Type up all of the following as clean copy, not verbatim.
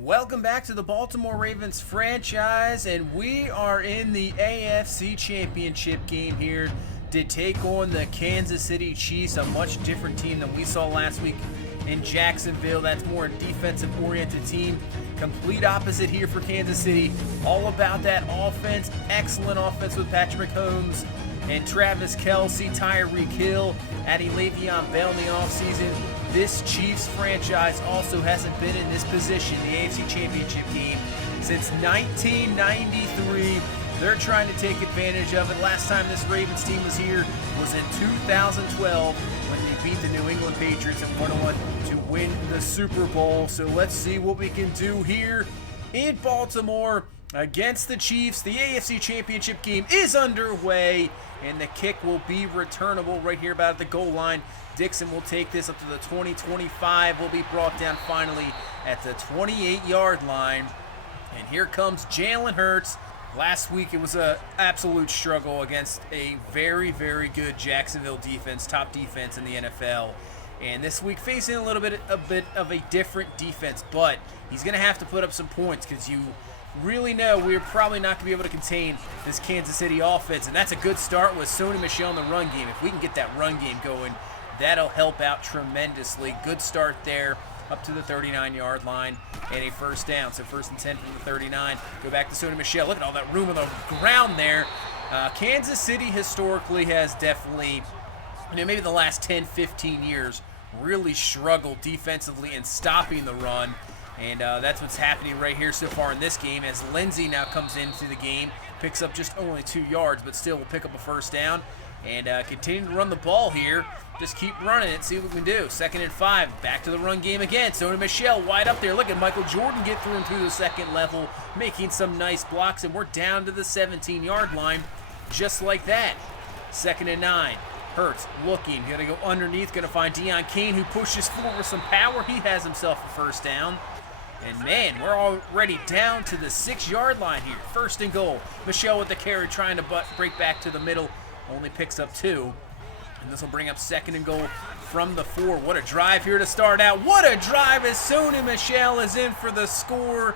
Welcome back to the Baltimore Ravens franchise, and we are in the AFC Championship game here to take on the Kansas City Chiefs, a much different team than we saw last week in Jacksonville. That's more a defensive-oriented team. Complete opposite here for Kansas City. All about that offense. Excellent offense with Patrick Mahomes and Travis Kelce, Tyreek Hill, adding Le'Veon Bell in the offseason. This Chiefs franchise also hasn't been in this position, the AFC Championship game, since 1993. They're trying to take advantage of it. Last time this Ravens team was here was in 2012 when they beat the New England Patriots and went on to win the Super Bowl. So let's see what we can do here in Baltimore against the Chiefs. The AFC Championship game is underway, and the kick will be returnable right here about at the goal line. Dixon will take this up to the 20-25. Will be brought down finally at the 28-yard line. And here comes Jalen Hurts. Last week it was an absolute struggle against a very, very good Jacksonville defense, top defense in the NFL. And this week facing a bit of a different defense, but he's going to have to put up some points because you really know we're probably not going to be able to contain this Kansas City offense. And that's a good start with Sony Michel in the run game. If we can get that run game going, that'll help out tremendously. Good start there up to the 39-yard line and a first down. So first and 10 from the 39. Go back to Sony Michel. Look at all that room on the ground there. Kansas City historically has definitely, maybe the last 10, 15 years, really struggled defensively in stopping the run. And that's what's happening right here so far in this game as Lindsey now comes into the game, picks up just only 2 yards, but still will pick up a first down. And continue to run the ball here. Just keep running it, see what we can do. 2nd and 5, back to the run game again. Sony Michel wide up there. Look at Michael Jordan get through him through the second level, making some nice blocks, and we're down to the 17-yard line just like that. 2nd and 9. Hurts looking, gonna go underneath, gonna find Deon Cain, who pushes forward with some power. He has himself a first down. And man, we're already down to the 6-yard line here. 1st and goal. Michel with the carry, trying to break back to the middle. Only picks up 2. And this will bring up 2nd and goal from the 4. What a drive here to start out. What a drive as Sony Michel is in for the score.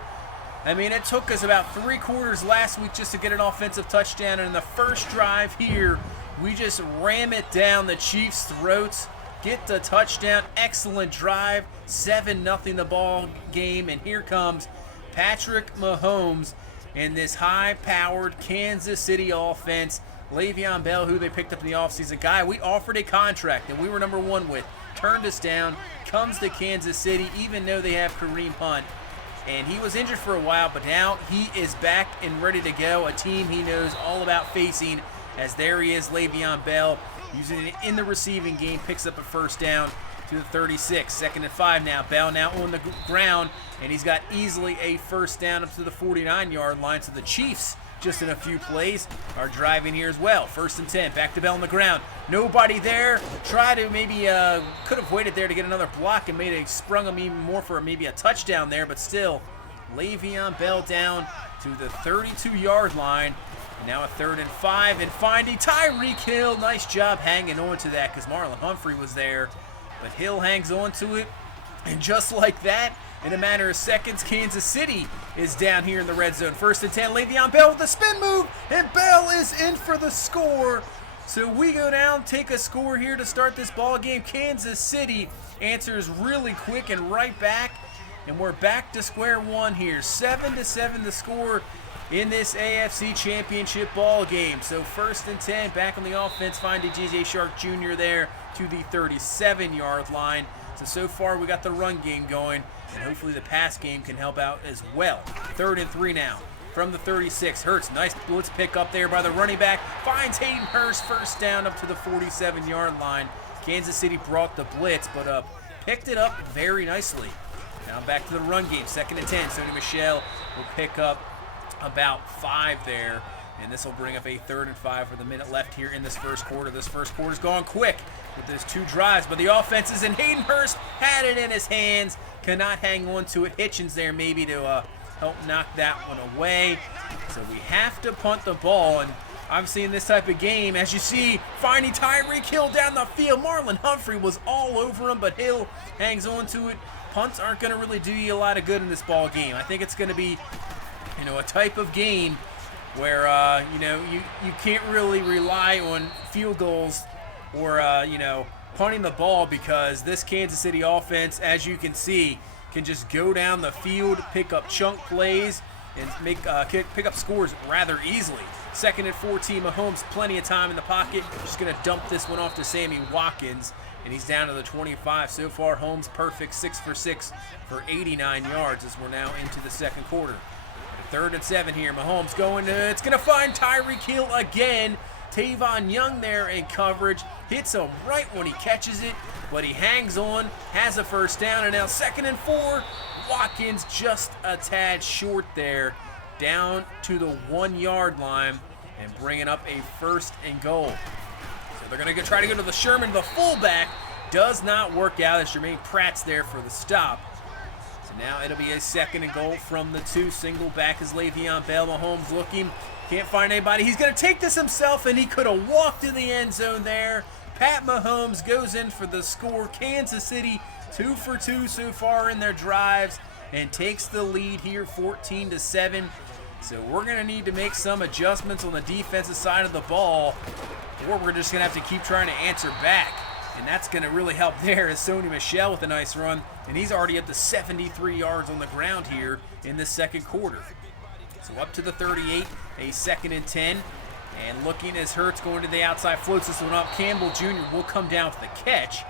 I mean, it took us about 3 quarters last week just to get an offensive touchdown. And in the first drive here, we just ram it down the Chiefs' throats. Get the touchdown. Excellent drive. 7-0 the ball game. And here comes Patrick Mahomes in this high-powered Kansas City offense. Le'Veon Bell, who they picked up in the offseason, guy we offered a contract and we were number 1 with, turned us down, comes to Kansas City, even though they have Kareem Hunt. And he was injured for a while, but now he is back and ready to go. A team he knows all about facing, as there he is, Le'Veon Bell, using it in the receiving game, picks up a first down to the 36. 2nd and 5 now. Bell now on the ground, and he's got easily a first down up to the 49-yard line. So the Chiefs, just in a few plays, are driving here as well. 1st and 10, back to Bell on the ground. Nobody there. Try to maybe, could have waited there to get another block and sprung him even more for maybe a touchdown there, but still, Le'Veon Bell down to the 32-yard line. Now a 3rd and 5, and finding Tyreek Hill. Nice job hanging on to that because Marlon Humphrey was there, but Hill hangs on to it, and just like that, in a matter of seconds, Kansas City is down here in the red zone. 1st and 10, Le'Veon Bell with the spin move, and Bell is in for the score. So we go down, take a score here to start this ball game. Kansas City answers really quick and right back, and we're back to square one here. 7-7 the score in this AFC Championship ball game. So 1st and 10, back on the offense, finding DJ Shark Jr. there to the 37-yard line. So far we got the run game going, and hopefully the pass game can help out as well. 3rd and 3 now from the 36. Hurts, nice blitz pick up there by the running back. Finds Hayden Hurst, first down up to the 47-yard line. Kansas City brought the blitz, but picked it up very nicely. Now back to the run game. 2nd and 10. Sony Michel will pick up about 5 there. And this will bring up a 3rd and 5 with a minute left here in this first quarter. This first quarter's gone quick with those 2 drives, but the offense is in. Hayden Hurst had it in his hands, cannot hang on to it. Hitchens there maybe to help knock that one away. So we have to punt the ball, and obviously in this type of game, as you see, finding Tyreek Hill down the field. Marlon Humphrey was all over him, but Hill hangs on to it, punts aren't going to really do you a lot of good in this ball game. I think it's going to be, a type of game where, you can't really rely on field goals or, punting the ball, because this Kansas City offense, as you can see, can just go down the field, pick up chunk plays, and pick up scores rather easily. 2nd and 14, Mahomes, plenty of time in the pocket. Just going to dump this one off to Sammy Watkins, and he's down to the 25. So far, Holmes perfect, 6 for 6 for 89 yards as we're now into the second quarter. 3rd and 7 here. Mahomes going to, it's going to find Tyreek Hill again. Tavon Young there in coverage. Hits him right when he catches it, but he hangs on, has a first down, and now 2nd and 4. Watkins just a tad short there, down to the 1-yard line, and bringing up a 1st and goal. So they're going to try to go to the Sherman. The fullback does not work out as Jermaine Pratt's there for the stop. So now it'll be a 2nd and goal from the 2. Single back is Le'Veon Bell. Mahomes looking, can't find anybody. He's going to take this himself, and he could have walked in the end zone there. Pat Mahomes goes in for the score. Kansas City 2 for 2 so far in their drives, and takes the lead here 14-7. So we're going to need to make some adjustments on the defensive side of the ball, or we're just going to have to keep trying to answer back. And that's going to really help there, as Sony Michel with a nice run, and he's already up to 73 yards on the ground here in the second quarter. So up to the 38, a 2nd and 10. And looking as Hurts going to the outside, floats this one up. Campbell Jr. will come down for the catch.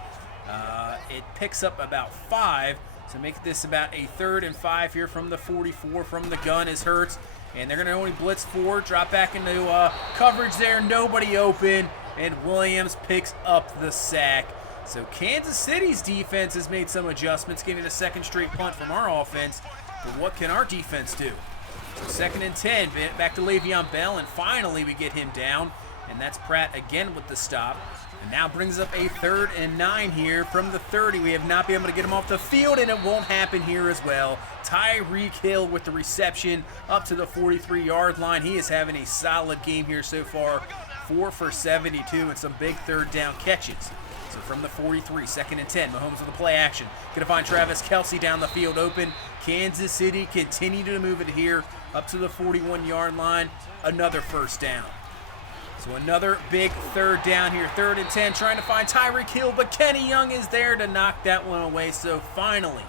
It picks up about 5, so make this about a 3rd and 5 here from the 44 from the gun as Hurts. And they're going to only blitz 4, drop back into coverage there, nobody open, and Williams picks up the sack. So Kansas City's defense has made some adjustments, getting a 2nd straight punt from our offense. But what can our defense do? So 2nd and 10, back to Le'Veon Bell, and finally we get him down, and that's Pratt again with the stop. And now brings up a 3rd and 9 here from the 30. We have not been able to get him off the field, and it won't happen here as well. Tyreek Hill with the reception up to the 43-yard line. He is having a solid game here so far. 4 for 72 and some big 3rd down catches. So from the 43, 2nd and 10, Mahomes with the play action. Gonna find Travis Kelce down the field open. Kansas City continue to move it here up to the 41-yard line. Another 1st down. So another big 3rd down here. 3rd and 10, trying to find Tyreek Hill, but Kenny Young is there to knock that one away. So finally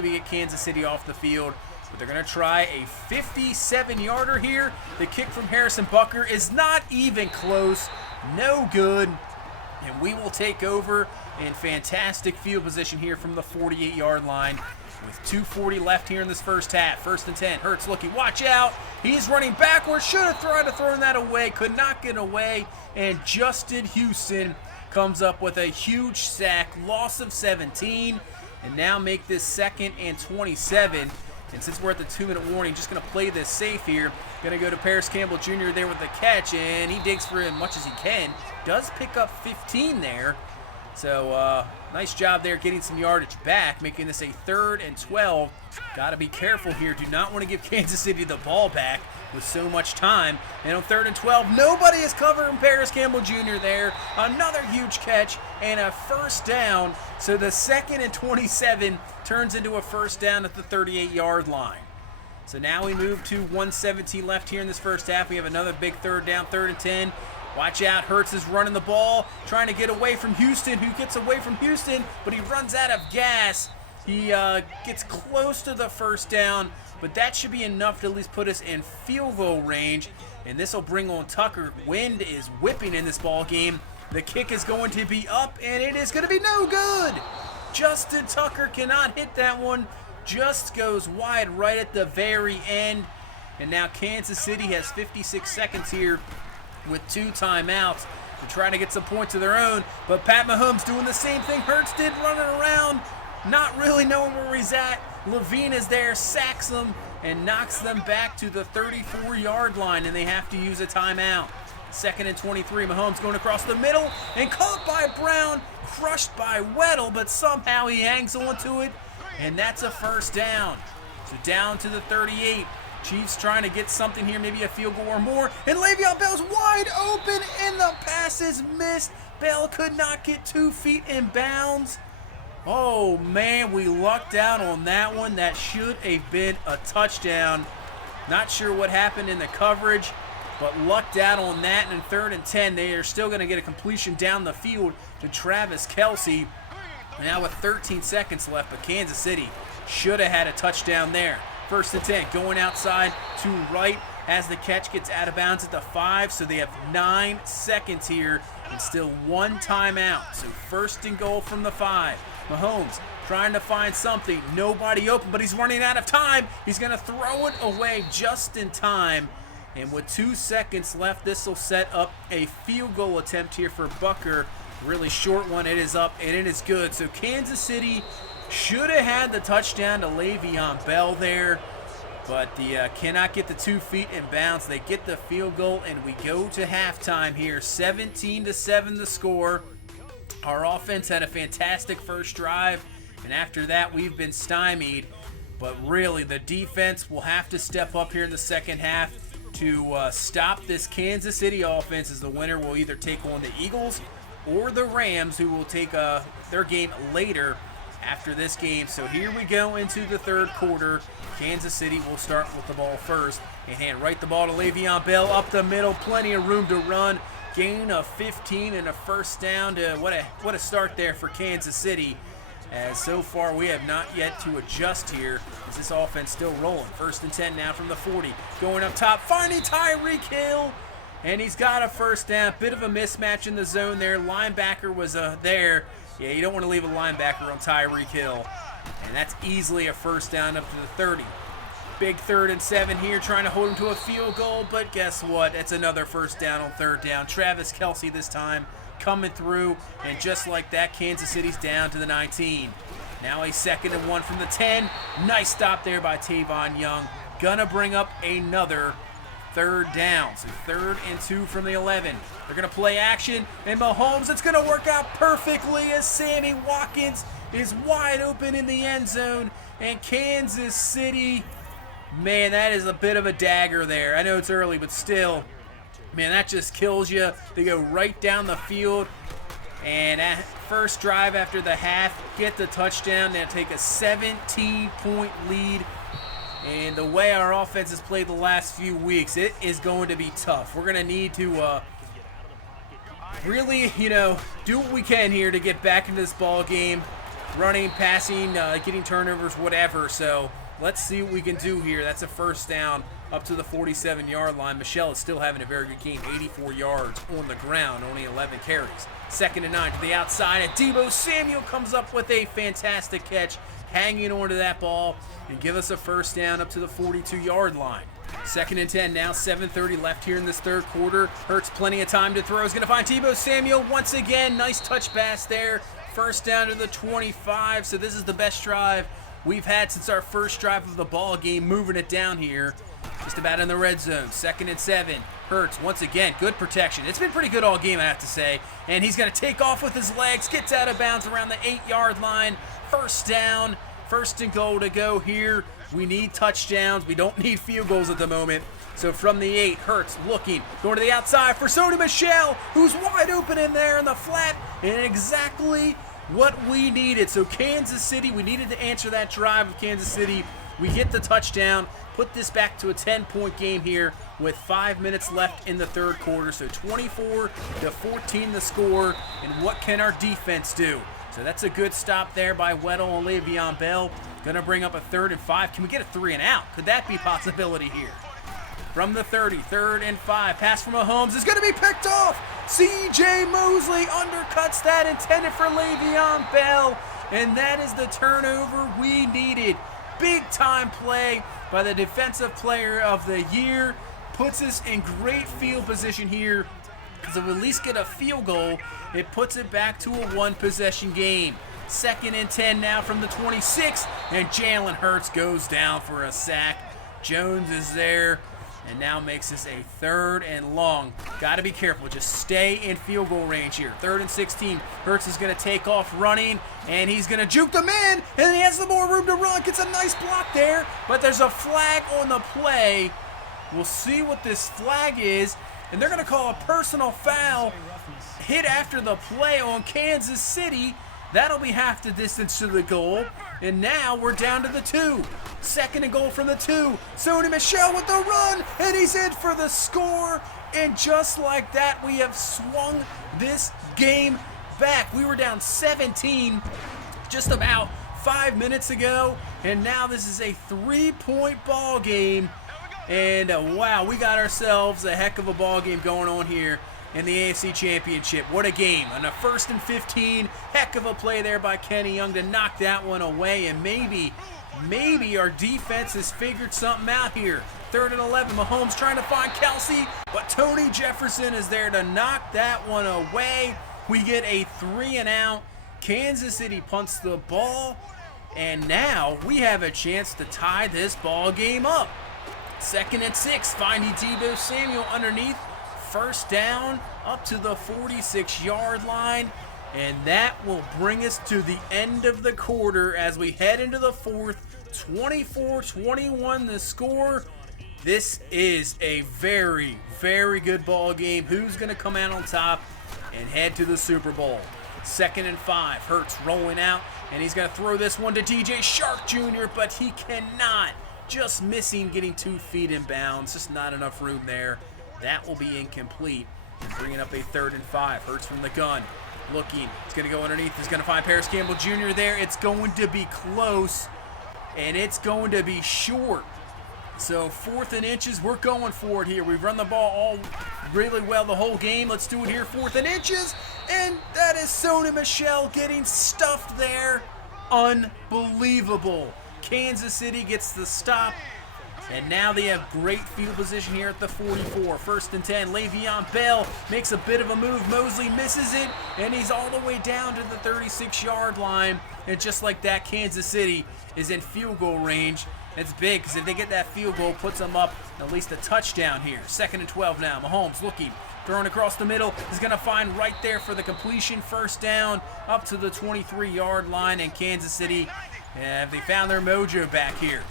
we get Kansas City off the field. But they're going to try a 57-yarder here. The kick from Harrison Butker is not even close. No good. And we will take over in fantastic field position here from the 48-yard line with 2:40 left here in this first half. 1st and 10. Hurts looking. Watch out. He's running backwards. Should have thrown that away. Could not get away. And Justin Houston comes up with a huge sack. Loss of 17. And now make this 2nd and 27. And since we're at the 2-minute warning, just going to play this safe here. Going to go to Paris Campbell Jr. there with the catch, and he digs for as much as he can. Does pick up 15 there. So nice job there getting some yardage back, making this a 3rd and 12. Got to be careful here. Do not want to give Kansas City the ball back with so much time. And on 3rd and 12, nobody is covering Paris Campbell Jr. there. Another huge catch and a 1st down. So the 2nd and 27 turns into a 1st down at the 38-yard line. So now we move to 1:17 left here in this first half. We have another big 3rd down, 3rd and 10. Watch out, Hurts is running the ball, trying to get away from Houston, who gets away from Houston, but he runs out of gas. He gets close to the 1st down, but that should be enough to at least put us in field goal range, and this will bring on Tucker. Wind is whipping in this ball game. The kick is going to be up, and it is going to be no good. Justin Tucker cannot hit that one. Just goes wide right at the very end, and now Kansas City has 56 seconds here with 2 timeouts to try to get some points of their own. But Pat Mahomes doing the same thing Hurts did, running around, not really knowing where he's at. Levine is there, sacks them, and knocks them back to the 34-yard line, and they have to use a timeout. 2nd and 23, Mahomes going across the middle, and caught by Brown, crushed by Weddle, but somehow he hangs on to it, and that's a 1st down. So down to the 38. Chiefs trying to get something here, maybe a field goal or more. And Le'Veon Bell's wide open, and the pass is missed. Bell could not get 2 feet in bounds. Oh, man, we lucked out on that one. That should have been a touchdown. Not sure what happened in the coverage, but lucked out on that. And in 3rd and 10, they are still going to get a completion down the field to Travis Kelce. Now with 13 seconds left, but Kansas City should have had a touchdown there. 1st and 10, going outside to right as the catch gets out of bounds at the 5, so they have 9 seconds here and still 1 timeout. So 1st and goal from the 5. Mahomes trying to find something. Nobody open, but he's running out of time. He's going to throw it away just in time. And with 2 seconds left, this will set up a field goal attempt here for Bucker. Really short one. It is up, and it is good. So Kansas City should have had the touchdown to Le'Veon Bell there, but the cannot get the 2 feet in bounds. They get the field goal, and we go to halftime here. 17-7 the score. Our offense had a fantastic first drive, and after that, we've been stymied. But really, the defense will have to step up here in the second half to stop this Kansas City offense, as the winner will either take on the Eagles or the Rams, who will take their game later after this game. So here we go into the 3rd quarter. Kansas City will start with the ball first and hand right the ball to Le'Veon Bell up the middle. Plenty of room to run. Gain of 15 and a 1st down. What a start there for Kansas City. As so far we have not yet to adjust here, as this offense still rolling. 1st and 10 now from the 40. Going up top, finding Tyreek Hill. And he's got a 1st down. Bit of a mismatch in the zone there. Linebacker was there. Yeah, you don't want to leave a linebacker on Tyreek Hill. And that's easily a 1st down up to the 30. Big 3rd and 7 here, trying to hold him to a field goal. But guess what? It's another 1st down on 3rd down. Travis Kelce this time coming through. And just like that, Kansas City's down to the 19. Now a 2nd and 1 from the 10. Nice stop there by Tavon Young. Gonna bring up another 3rd down. So 3rd and 2 from the 11. They're going to play action, and Mahomes, it's going to work out perfectly as Sammy Watkins is wide open in the end zone. And Kansas City, man, that is a bit of a dagger there. I know it's early, but still, man, that just kills you. They go right down the field, and at first drive after the half, get the touchdown. They'll take a 17-point lead. And the way our offense has played the last few weeks, it is going to be tough. We're going to need to really, do what we can here to get back into this ball game. Running, passing, getting turnovers, whatever. So let's see what we can do here. That's a 1st down up to the 47-yard line. Michelle is still having a very good game. 84 yards on the ground, only 11 carries. 2nd and 9 to the outside, and Deebo Samuel comes up with a fantastic catch, hanging onto that ball, and give us a 1st down up to the 42-yard line. 2nd and 10 now, 7:30 left here in this 3rd quarter. Hurts plenty of time to throw. He's going to find Deebo Samuel once again. Nice touch pass there. 1st down to the 25. So this is the best drive we've had since our first drive of the ball game, moving it down here. Just about in the red zone. 2nd and 7. Hurts once again. Good protection. It's been pretty good all game, I have to say. And he's going to take off with his legs. Gets out of bounds around the 8-yard line. 1st down. 1st and goal to go here. We need touchdowns. We don't need field goals at the moment. So from the 8, Hurts looking, going to the outside for Sony Michel, who's wide open in there in the flat, and exactly what we needed. So Kansas City, we needed to answer that drive of Kansas City. We get the touchdown, put this back to a 10-point game here with 5 minutes left in the 3rd quarter. So 24-14 the score, and what can our defense do? So that's a good stop there by Weddle and Le'Veon Bell. Gonna bring up a 3rd and 5. Can we get a 3 and out? Could that be a possibility here? From the 30, 3rd and 5. Pass from Mahomes is gonna be picked off. C.J. Mosley undercuts that, intended for Le'Veon Bell. And that is the turnover we needed. Big time play by the defensive player of the year. Puts us in great field position here. Because if we at least get a field goal, it puts it back to a 1-possession game. 2nd and 10 now from the 26, and Jalen Hurts goes down for a sack. Jones is there, and now makes this a 3rd and long. Got to be careful. Just stay in field goal range here. 3rd and 16. Hurts is going to take off running, and he's going to juke them in, and he has some more room to run. Gets a nice block there, but there's a flag on the play. We'll see what this flag is, and they're going to call a personal foul hit after the play on Kansas City. That'll be half the distance to the goal. And now we're down to the 2. Second and goal from the 2. Sony Michel with the run, and he's in for the score. And just like that, we have swung this game back. We were down 17 just about 5 minutes ago, and now this is a 3-point ball game. And wow, we got ourselves a heck of a ball game going on here in the AFC Championship. What a game. On a 1st and 15, heck of a play there by Kenny Young to knock that one away. And maybe our defense has figured something out here. 3rd and 11, Mahomes trying to find Kelsey, but Tony Jefferson is there to knock that one away. We get a 3-and-out. Kansas City punts the ball, and now we have a chance to tie this ball game up. 2nd and 6, finding Deebo Samuel underneath. 1st down up to the 46-yard line, and that will bring us to the end of the quarter as we head into the 4th. 24-21 the score. This is a very, very good ball game. Who's going to come out on top and head to the Super Bowl? 2nd and 5, Hurts rolling out, and he's going to throw this one to DJ Shark Jr., but he cannot. Just missing, getting 2 feet in bounds. Just not enough room there. That will be incomplete. And bringing up a 3rd and 5. Hurts from the gun. Looking. He's going to go underneath. He's going to find Paris Campbell Jr. there. It's going to be close. And it's going to be short. So 4th and inches. We're going for it here. We've run the ball all really well the whole game. Let's do it here. 4th and inches. And that is Sony Michel getting stuffed there. Unbelievable. Kansas City gets the stop. And now they have great field position here at the 44. 1st and 10. Le'Veon Bell makes a bit of a move. Mosley misses it, and he's all the way down to the 36-yard line. And just like that, Kansas City is in field goal range. It's big because if they get that field goal, puts them up at least a touchdown here. 2nd and 12 now. Mahomes looking, throwing across the middle. He's going to find right there for the completion. 1st down up to the 23-yard line. And Kansas City, they found their mojo back here.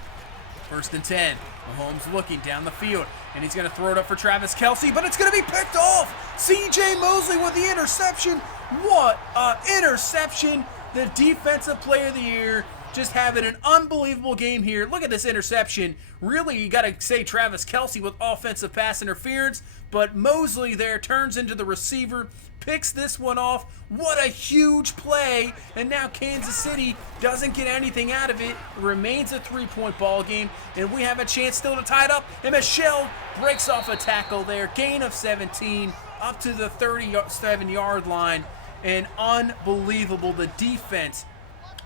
1st and 10. Mahomes looking down the field, and he's going to throw it up for Travis Kelce, but it's going to be picked off. C.J. Mosley with the interception. What an interception. The defensive player of the year just having an unbelievable game here. Look at this interception. Really, you got to say Travis Kelce with offensive pass interference, but Mosley there turns into the receiver, picks this one off. What a huge play. And now Kansas City doesn't get anything out of it. Remains a 3-point ball game, and we have a chance still to tie it up. And Michel breaks off a tackle there. Gain of 17 up to the 37-yard line. And unbelievable. The defense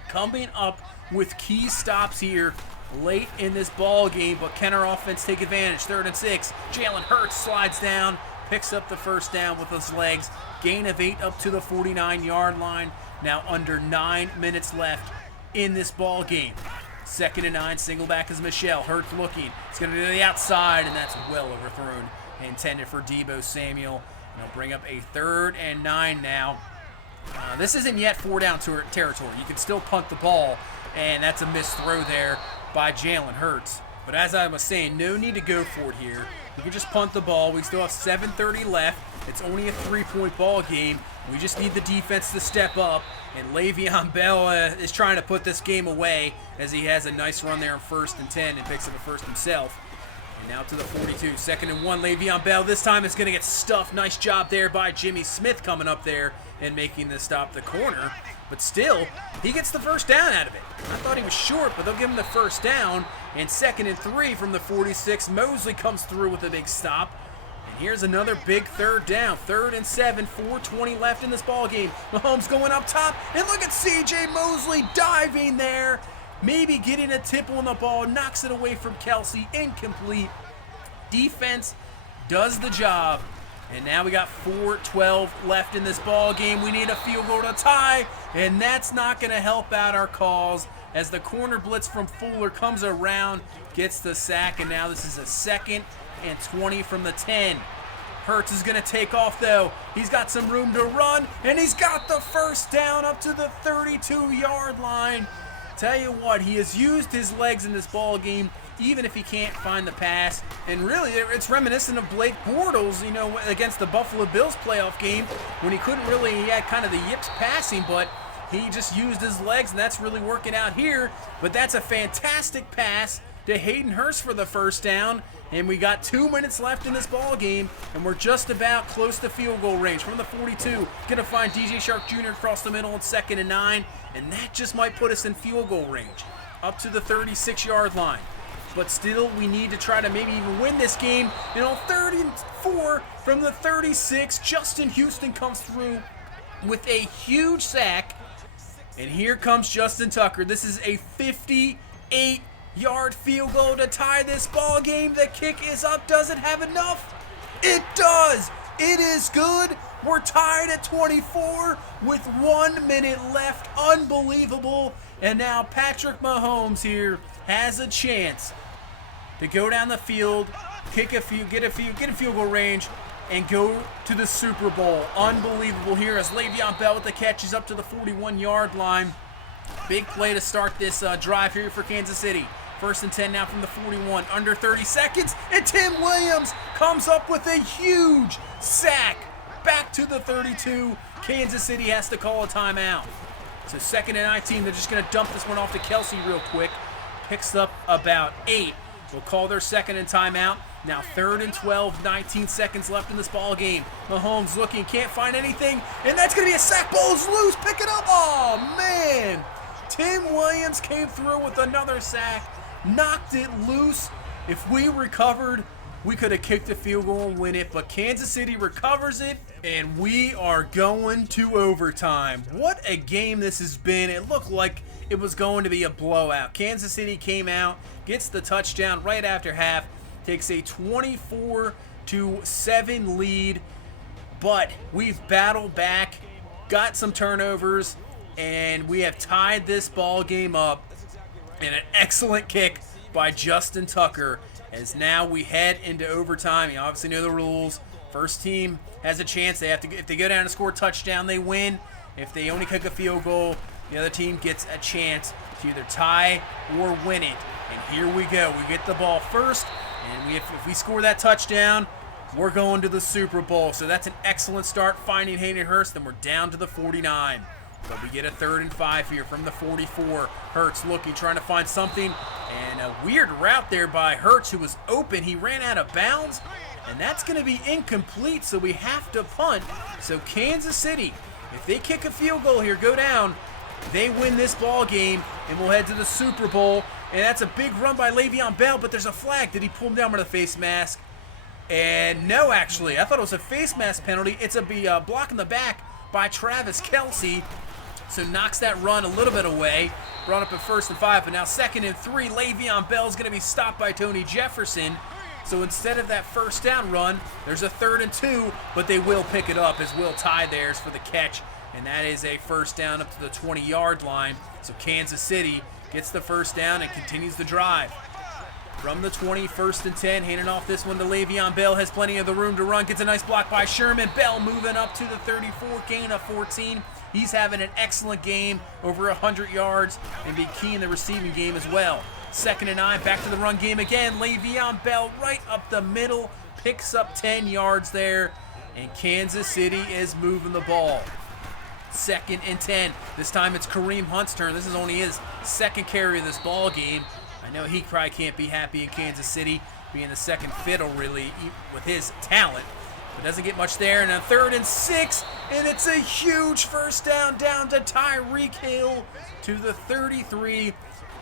coming up with key stops here late in this ball game, but can our offense take advantage? 3rd and 6. Jalen Hurts slides down, picks up the 1st down with his legs. Gain of 8 up to the 49-yard line. Now under 9 minutes left in this ball game. 2nd and 9, single back is Michel. Hurts looking. It's going to be to the outside, and that's well overthrown. Intended for Deebo Samuel. And they'll bring up a 3rd and 9 now. This isn't yet 4-down territory. You can still punt the ball, and that's a missed throw there by Jalen Hurts. But as I was saying, no need to go for it here. You can just punt the ball. We still have 7:30 left. It's only a 3-point ball game. We just need the defense to step up, and Le'Veon Bell is trying to put this game away as he has a nice run there on 1st and 10 and picks up a 1st himself. And now to the 42. 2nd and 1, Le'Veon Bell. This time it's going to get stuffed. Nice job there by Jimmy Smith coming up there and making the stop the corner. But still, he gets the 1st down out of it. I thought he was short, but they'll give him the 1st down. And 2nd and 3 from the 46. Mosley comes through with a big stop. And here's another big 3rd down. 3rd and 7, 4:20 left in this ball game. Mahomes going up top, and look at C.J. Mosley diving there. Maybe getting a tipple on the ball, knocks it away from Kelsey, incomplete. Defense does the job. And now we got 4:12 left in this ball game. We need a field goal to tie, and that's not going to help out our cause as the corner blitz from Fuller comes around, gets the sack, and now this is a 2nd and 20 from the 10. Hurts is going to take off, though. He's got some room to run, and he's got the 1st down up to the 32-yard line. Tell you what, he has used his legs in this ball game, even if he can't find the pass. And really, it's reminiscent of Blake Bortles, you know, against the Buffalo Bills playoff game when he couldn't really, he had kind of the yips passing, but He just used his legs, and that's really working out here. But that's a fantastic pass to Hayden Hurst for the first down. And we got 2 minutes left in this ball game, and we're just about close to field goal range. From the 42, gonna find DJ Shark Jr. across the middle on 2nd and 9, and that just might put us in field goal range, up to the 36-yard line. But still, we need to try to maybe even win this game. And on 3rd and 4 from the 36, Justin Houston comes through with a huge sack. And here comes Justin Tucker. This is a 58-yard field goal to tie this ball game. The kick is up. Does it have enough? It does. It is good. We're tied at 24 with 1 minute left. Unbelievable. And now Patrick Mahomes here has a chance to go down the field, get a field goal range, and go to the Super Bowl. Unbelievable here as Le'Veon Bell with the catch is up to the 41-yard line. Big play to start this drive here for Kansas City. 1st and 10 now from the 41, under 30 seconds, and Tim Williams comes up with a huge sack. Back to the 32. Kansas City has to call a timeout. So 2nd and 19, they're just going to dump this one off to Kelsey real quick. Picks up about 8. We'll call their 2nd and timeout. Now 3rd and 12, 19 seconds left in this ball game. Mahomes looking, can't find anything, and that's going to be a sack. Ball's loose, pick it up. Oh, man. Tim Williams came through with another sack, knocked it loose. If we recovered, we could have kicked a field goal and win it, but Kansas City recovers it, and we are going to overtime. What a game this has been. It looked like it was going to be a blowout. Kansas City came out, gets the touchdown right after half, takes a 24-7 lead, but we've battled back, got some turnovers, and we have tied this ball game up in an excellent kick by Justin Tucker. As now we head into overtime. You obviously know the rules. First team has a chance. They have to, if they go down and score a touchdown, they win. If they only kick a field goal, the other team gets a chance to either tie or win it. And here we go. We get the ball first, and if we score that touchdown, we're going to the Super Bowl. So that's an excellent start, finding Hayden Hurst. Then we're down to the 49. But we get a 3rd and 5 here from the 44. Hurts looking, trying to find something. And a weird route there by Hurts, who was open. He ran out of bounds, and that's going to be incomplete, so we have to punt. So Kansas City, if they kick a field goal here, go down, they win this ball game, and we'll head to the Super Bowl. And that's a big run by Le'Veon Bell, but there's a flag. Did he pull him down with a face mask? And no, actually. I thought it was a face mask penalty. It's a block in the back by Travis Kelce. So knocks that run a little bit away. Brought up at 1st and 5, but now 2nd and 3. Le'Veon Bell is going to be stopped by Tony Jefferson. So instead of that first down run, there's a 3rd and 2, but they will pick it up as Will Ty theirs for the catch. And that is a first down up to the 20-yard line. So Kansas City gets the first down and continues the drive. From the 20, 1st and 10, handing off this one to Le'Veon Bell. Has plenty of the room to run. Gets a nice block by Sherman. Bell moving up to the 34, gain of 14. He's having an excellent game, over 100 yards, and be key in the receiving game as well. 2nd and 9, back to the run game again. Le'Veon Bell right up the middle, picks up 10 yards there, and Kansas City is moving the ball. 2nd and 10. This time it's Kareem Hunt's turn. This is only his 2nd carry of this ball game. I know he probably can't be happy in Kansas City, being the second fiddle really with his talent. But doesn't get much there. And a 3rd and 6, and it's a huge first down to Tyreek Hill to the 33.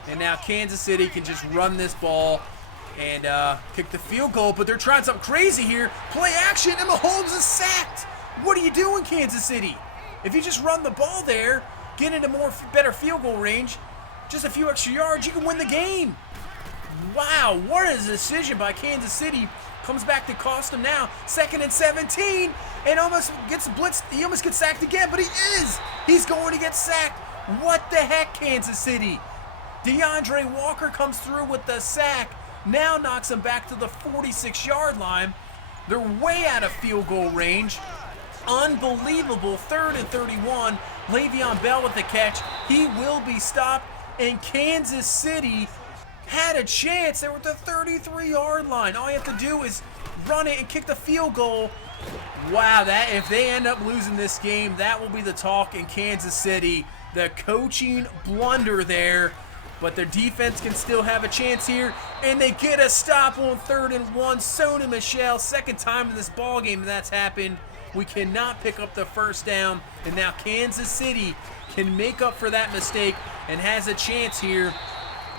And now Kansas City can just run this ball and kick the field goal. But they're trying something crazy here. Play action, and Mahomes is sacked. What are you doing, Kansas City? If you just run the ball there, get into better field goal range, just a few extra yards, you can win the game. Wow, what a decision by Kansas City. Comes back to cost him now. 2nd and 17, and almost gets blitzed. He almost gets sacked again, but he's going to get sacked. What the heck, Kansas City? DeAndre Walker comes through with the sack. Now knocks him back to the 46-yard line. They're way out of field goal range. Unbelievable. 3rd and 31. Le'Veon Bell with the catch. He will be stopped. And Kansas City had a chance. They were at the 33-yard line. All you have to do is run it and kick the field goal. Wow, that if they end up losing this game, that will be the talk in Kansas City. the coaching blunder there. But their defense can still have a chance here, and they get a stop on 3rd and 1. Sony Michel, second time in this ball game that's happened. We cannot pick up the first down, and now Kansas City can make up for that mistake and has a chance here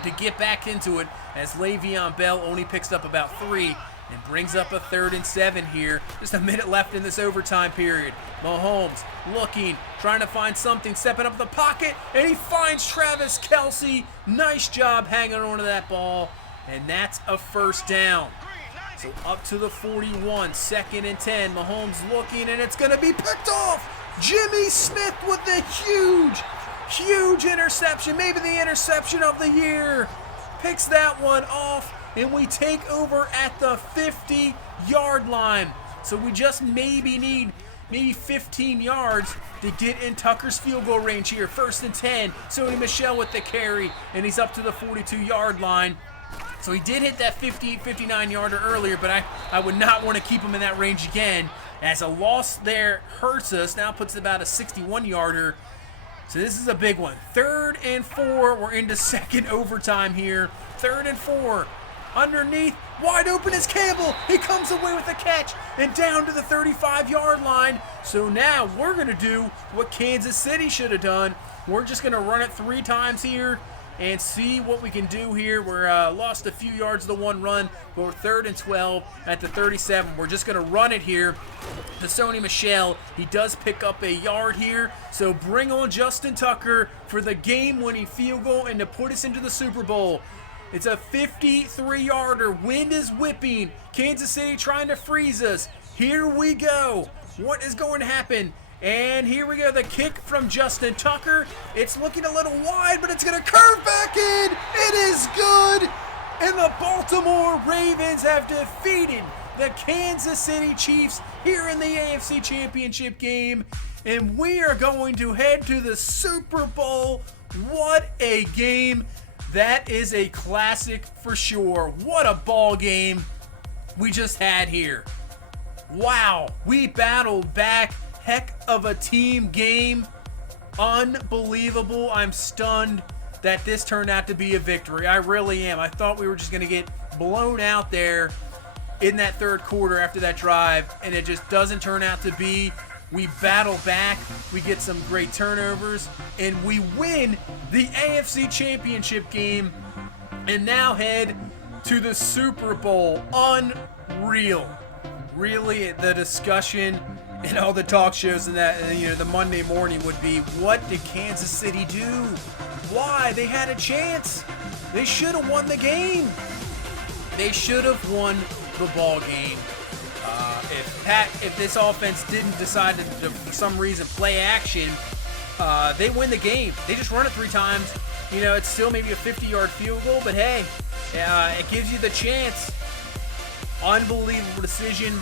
to get back into it as Le'Veon Bell only picks up about 3 and brings up a 3rd and 7 here. Just a minute left in this overtime period. Mahomes looking, trying to find something, stepping up the pocket, and he finds Travis Kelce. Nice job hanging on to that ball, and that's a first down. So up to the 41, 2nd and 10. Mahomes looking, and it's going to be picked off. Jimmy Smith with the huge interception, maybe the interception of the year. Picks that one off, and we take over at the 50-yard line. So we just maybe need 15 yards to get in Tucker's field goal range here. 1st and 10, Sony Michel with the carry, and he's up to the 42-yard line. So he did hit that 59-yarder earlier, but I would not want to keep him in that range again, as a loss there hurts us. Now puts about a 61-yarder. So this is a big one. 3rd and 4. We're into second overtime here. 3rd and 4. Underneath, wide open is Campbell. He comes away with the catch and down to the 35-yard line. So now we're going to do what Kansas City should have done. We're just going to run it 3 times here and see what we can do here. We're lost a few yards the one run, but we're 3rd and 12 at the 37. We're just going to run it here to Sony Michel. He does pick up a yard here, so bring on Justin Tucker for the game-winning field goal and to put us into the Super Bowl. It's a 53-yarder. Wind is whipping. Kansas City trying to freeze us. Here we go. What is going to happen? And here we go, the kick from Justin Tucker. It's looking a little wide, but it's going to curve back in. It is good. And the Baltimore Ravens have defeated the Kansas City Chiefs here in the AFC Championship game. And we are going to head to the Super Bowl. What a game. That is a classic for sure. What a ball game we just had here. Wow, we battled back. Heck of a team game. Unbelievable. I'm stunned that this turned out to be a victory. I really am. I thought we were just going to get blown out there in that 3rd quarter after that drive, and it just doesn't turn out to be. We battle back. We get some great turnovers, and we win the AFC Championship game and now head to the Super Bowl. Unreal. Really, the discussion and all the talk shows and that, the Monday morning would be, what did Kansas City do? Why? They had a chance. They should have won the game. They should have won the ball game. If this offense didn't decide to for some reason, play action, they win the game. They just run it 3 times. It's still maybe a 50-yard field goal, but hey, it gives you the chance. Unbelievable decision.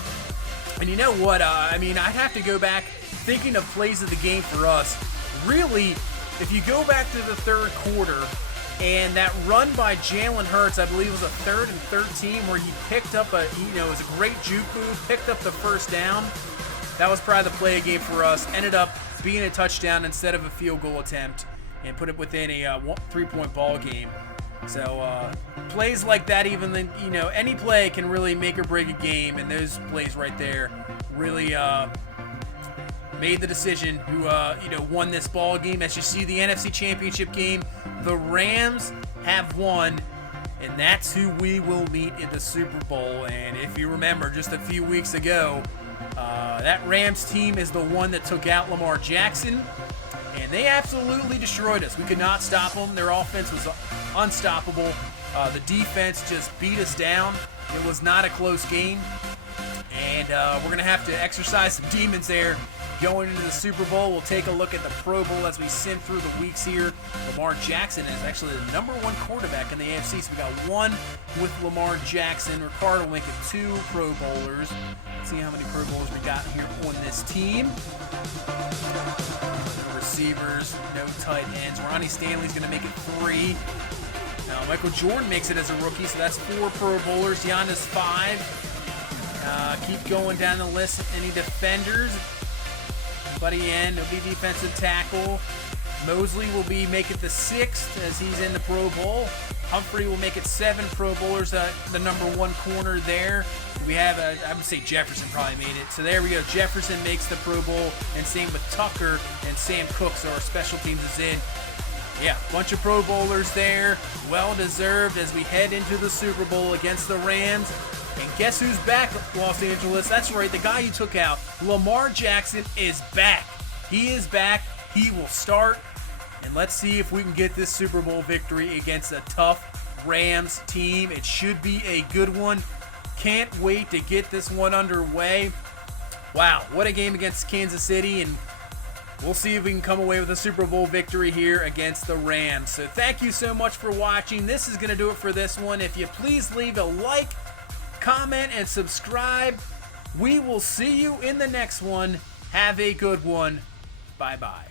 And you know what? I'd have to go back thinking of plays of the game for us. Really, if you go back to the 3rd quarter and that run by Jalen Hurts, I believe was a 3rd and 13 where he picked up it was a great juke move, picked up the first down. That was probably the play of the game for us. Ended up being a touchdown instead of a field goal attempt and put it within a 3-point ball game. So plays like that, even then, any play can really make or break a game, and those plays right there really made the decision who won this ball game. As you see, the NFC Championship game, the Rams have won, and that's who we will meet in the Super Bowl. And if you remember, just a few weeks ago, that Rams team is the one that took out Lamar Jackson, and they absolutely destroyed us. We could not stop them. Their offense was unstoppable. The defense just beat us down. It was not a close game, and we're going to have to exercise some demons there going into the Super Bowl. We'll take a look at the Pro Bowl as we sim through the weeks here. Lamar Jackson is actually the #1 quarterback in the AFC, so we got 1 with Lamar Jackson. Ricardo will make it 2 Pro Bowlers. Let's see how many Pro Bowlers we got here on this team. No receivers, no tight ends. Ronnie Stanley's going to make it 3. Michael Jordan makes it as a rookie, so that's 4 Pro Bowlers. Giannis 5. Keep going down the list. Any defenders? Buddy N, he'll be defensive tackle. Mosley will be make it the 6th as he's in the Pro Bowl. Humphrey will make it 7 Pro Bowlers, the number 1 corner there. We have, I would say Jefferson probably made it. So there we go. Jefferson makes the Pro Bowl, and same with Tucker and Sam Cook. So our special teams is in. Yeah, bunch of Pro Bowlers there. Well deserved as we head into the Super Bowl against the Rams. And guess who's back, Los Angeles? That's right, the guy you took out, Lamar Jackson, is back. He is back. He will start. And let's see if we can get this Super Bowl victory against a tough Rams team. It should be a good one. Can't wait to get this one underway. Wow, what a game against Kansas City. And we'll see if we can come away with a Super Bowl victory here against the Rams. So thank you so much for watching. This is going to do it for this one. If you please leave a like, comment, and subscribe. We will see you in the next one. Have a good one. Bye-bye.